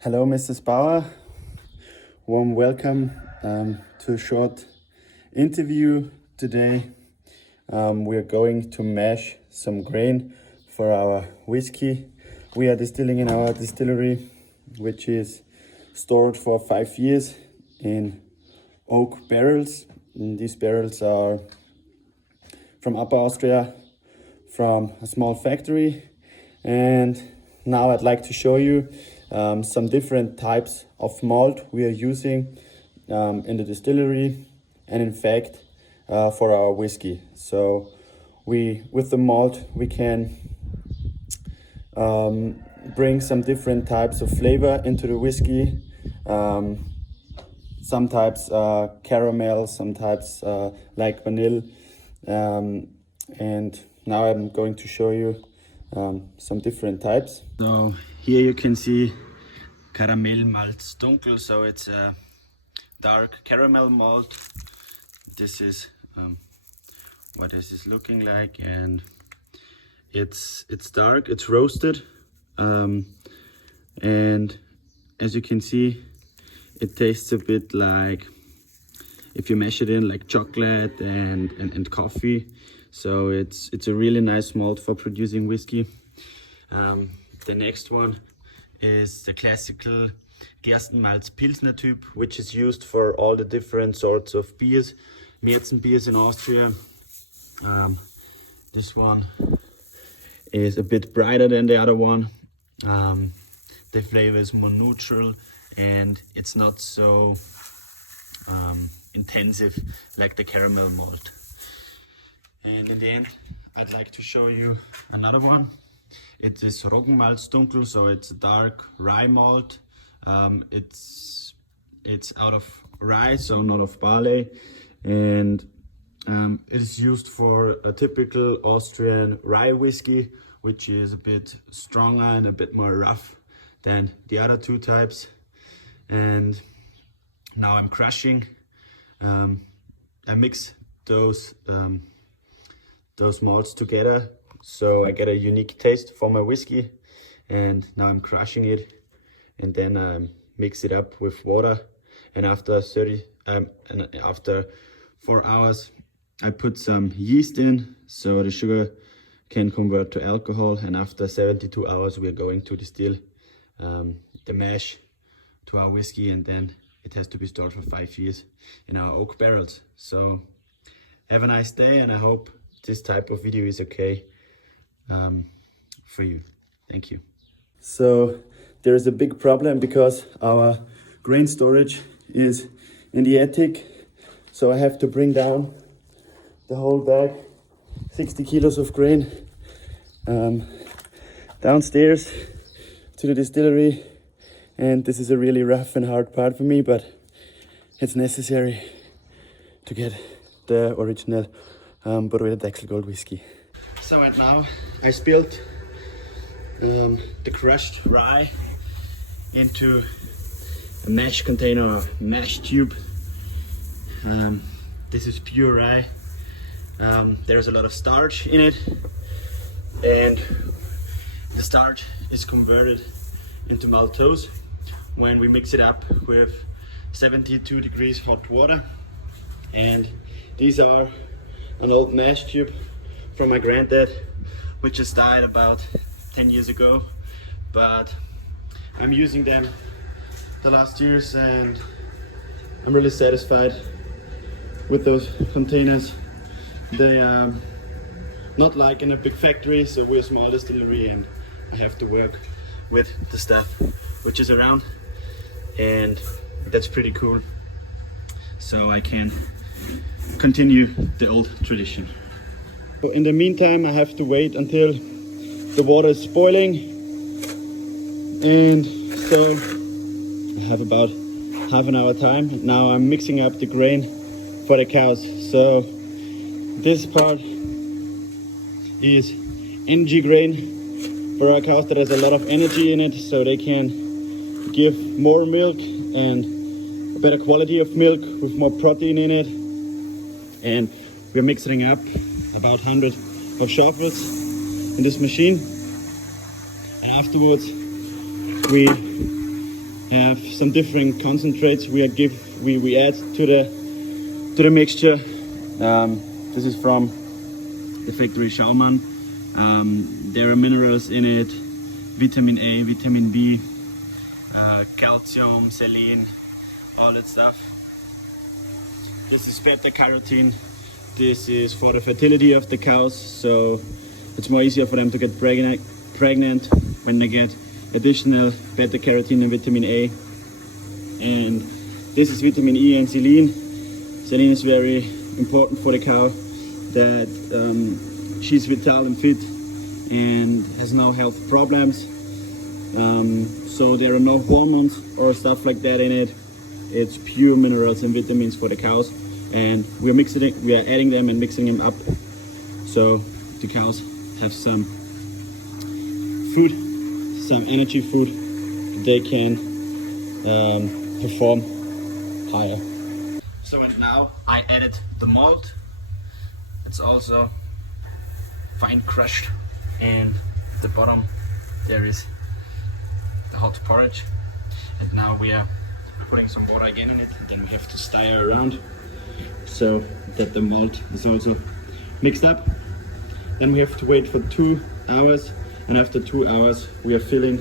Hello, Mrs. Bauer. Warm welcome to a short interview today. We are going to mash some grain for our whiskey. We are distilling in our distillery, which is stored for 5 years in oak barrels. And these barrels are from Upper Austria, from a small factory. And now I'd like to show you some different types of malt we are using in the distillery and in fact for our whiskey. So with the malt we can bring some different types of flavor into the whiskey. Some types caramel, some types like vanilla, and now I'm going to show you some different types. So here you can see Caramel Malz Dunkel, so it's a dark caramel malt. This is what this is looking like, and it's dark, it's roasted, and as you can see it tastes a bit like if you mash it in like chocolate and coffee. So it's a really nice malt for producing whiskey. The next one is the classical Gerstenmalz Pilsner type, which is used for all the different sorts of beers, Märzen beers in Austria. This one is a bit brighter than the other one. The flavor is more neutral and it's not so intensive like the caramel malt. And in the end, I'd like to show you another one. It is Roggenmalz Dunkel, so it's a dark rye malt. It's out of rye, so not of barley, and it is used for a typical Austrian rye whiskey, which is a bit stronger and a bit more rough than the other two types. And now I'm crushing. I mix those malts together so I get a unique taste for my whiskey. And now I'm crushing it, and then I mix it up with water, and after 4 hours I put some yeast in so the sugar can convert to alcohol, and after 72 hours we are going to distill the mash to our whiskey, and then it has to be stored for 5 years in our oak barrels. So have a nice day, and I hope this type of video is okay for you. Thank you. So there is a big problem because our grain storage is in the attic, so I have to bring down the whole bag, 60 kilos of grain, downstairs to the distillery. And this is a really rough and hard part for me, but it's necessary to get the original Borrowed Dexel Gold whiskey. So right now I spilled the crushed rye into a mash container or mash tube. This is pure rye. There's a lot of starch in it, and the starch is converted into maltose when we mix it up with 72 degrees hot water. And these are an old mash tube from my granddad, which just died about 10 years ago, but I'm using them the last years and I'm really satisfied with those containers. They are not like in a big factory, so we're a small distillery and I have to work with the stuff which is around, and that's pretty cool, so I can continue the old tradition. So in the meantime I have to wait until the water is boiling, and so I have about half an hour time. Now I'm mixing up the grain for the cows. So this part is energy grain for our cows that has a lot of energy in it, so they can give more milk and a better quality of milk with more protein in it. And we're mixing up about 100 of shovels in this machine, and afterwards we have some different concentrates we add to the mixture. This is from the factory Schaumann. There are minerals in it, vitamin A, vitamin B, calcium, selenium, all that stuff. This is beta carotene. This is for the fertility of the cows, so it's more easier for them to get pregnant when they get additional beta carotene and vitamin A. And this is vitamin E and selenium. Selenium is very important for the cow, that she's vital and fit and has no health problems. So there are no hormones or stuff like that in it. It's pure minerals and vitamins for the cows, and we are adding them and mixing them up, so the cows have some food, some energy food, they can perform higher. So and now I added the malt. It's also fine crushed, and at the bottom there is the hot porridge, and now we are putting some water again in it, and then we have to stir around so that the malt is also mixed up. Then we have to wait for 2 hours, and after 2 hours we are filling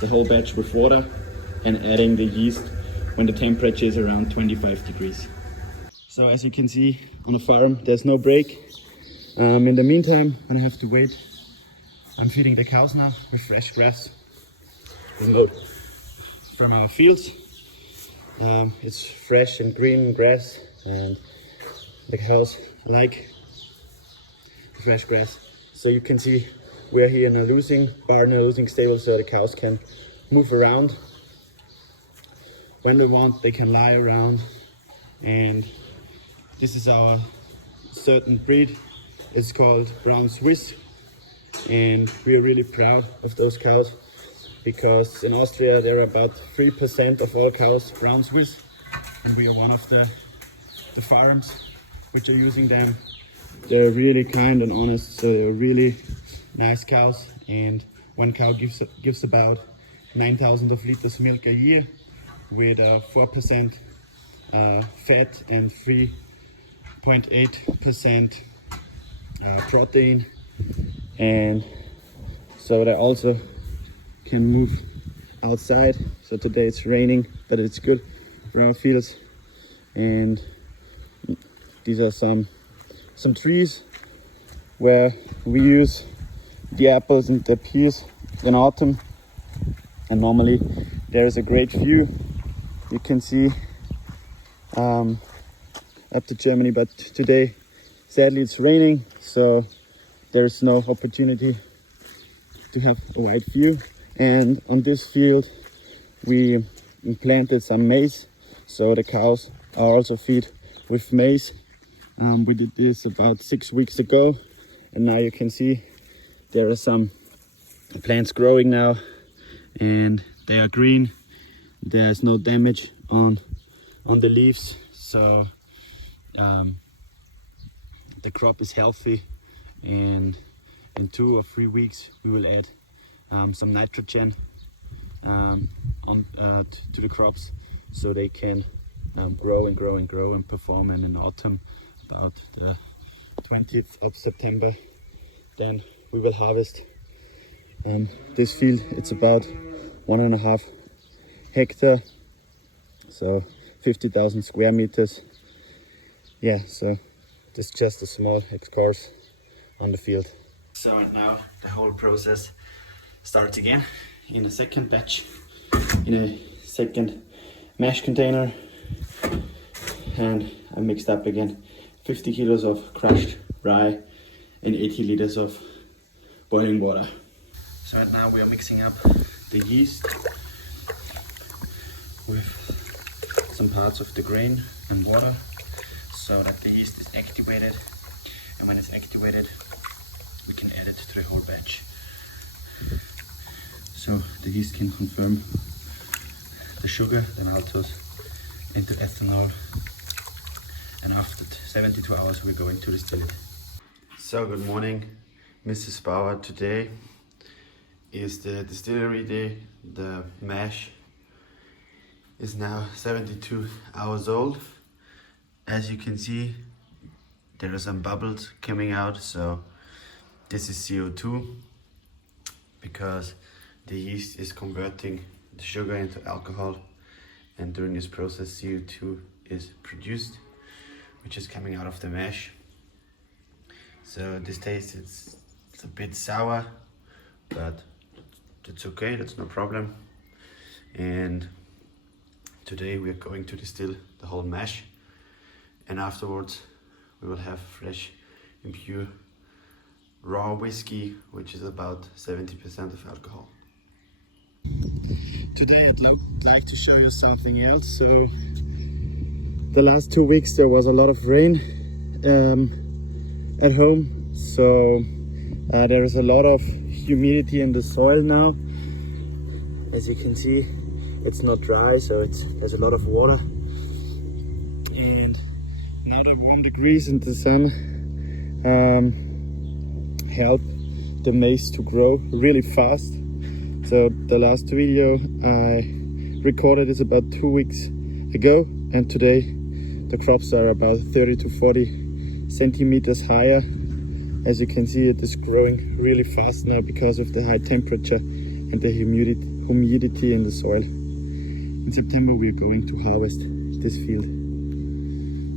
the whole batch with water and adding the yeast when the temperature is around 25 degrees. So as you can see on the farm, there's no break. In the meantime, I have to wait. I'm feeding the cows now with fresh grass from our fields. It's fresh and green grass, and the cows like the fresh grass. So you can see we're here in a losing barn, a losing stable, so the cows can move around. When we want, they can lie around. And this is our certain breed. It's called Brown Swiss, and we're really proud of those cows, because in Austria there are about 3% of all cows Brown Swiss, and we are one of the farms which are using them. They're really kind and honest, so they're really nice cows, and one cow gives about 9,000 of liters milk a year, with 4% fat and 3.8% protein, and so they also can move outside. So today it's raining, but it's good for our fields. And these are some trees where we use the apples and the pears in autumn, and normally there is a great view. You can see up to Germany, but today sadly it's raining, so there's no opportunity to have a wide view. And on this field we planted some maize, so the cows are also fed with maize. We did this about 6 weeks ago, and now you can see there are some plants growing now, and they are green. There's no damage on the leaves, so the crop is healthy. And in 2 or 3 weeks we will add some nitrogen to the crops, so they can grow and grow and grow and perform. And in autumn, about the 20th of September, then we will harvest. This field, it's about 1.5 hectare, so 50,000 square meters. Yeah, so this is just a small excursion on the field. So and now the whole process starts again in a second batch, in a second mash container, and I mixed up again 50 kilos of crushed rye and 80 liters of boiling water. So right now we are mixing up the yeast with some parts of the grain and water, so that the yeast is activated, and when it's activated we can add it to the whole batch. So the yeast can confirm the sugar, the maltose, into ethanol, and after 72 hours we're going to distill it. So good morning, Mrs. Bauer. Today is the distillery day. The mash is now 72 hours old. As you can see, there are some bubbles coming out, so this is CO2 because the yeast is converting the sugar into alcohol, and during this process CO2 is produced, which is coming out of the mash. So this taste, it's a bit sour, but that's okay, that's no problem. And today we are going to distill the whole mash, and afterwards we will have fresh and pure raw whiskey, which is about 70% of alcohol. Today I'd like to show you something else. So the last 2 weeks there was a lot of rain at home, so there is a lot of humidity in the soil now. As you can see, it's not dry, so there's a lot of water. And now the warm degrees in the sun help the maize to grow really fast. So the last video I recorded is about 2 weeks ago, and today the crops are about 30 to 40 centimeters higher. As you can see, it is growing really fast now because of the high temperature and the humidity in the soil. In September we are going to harvest this field.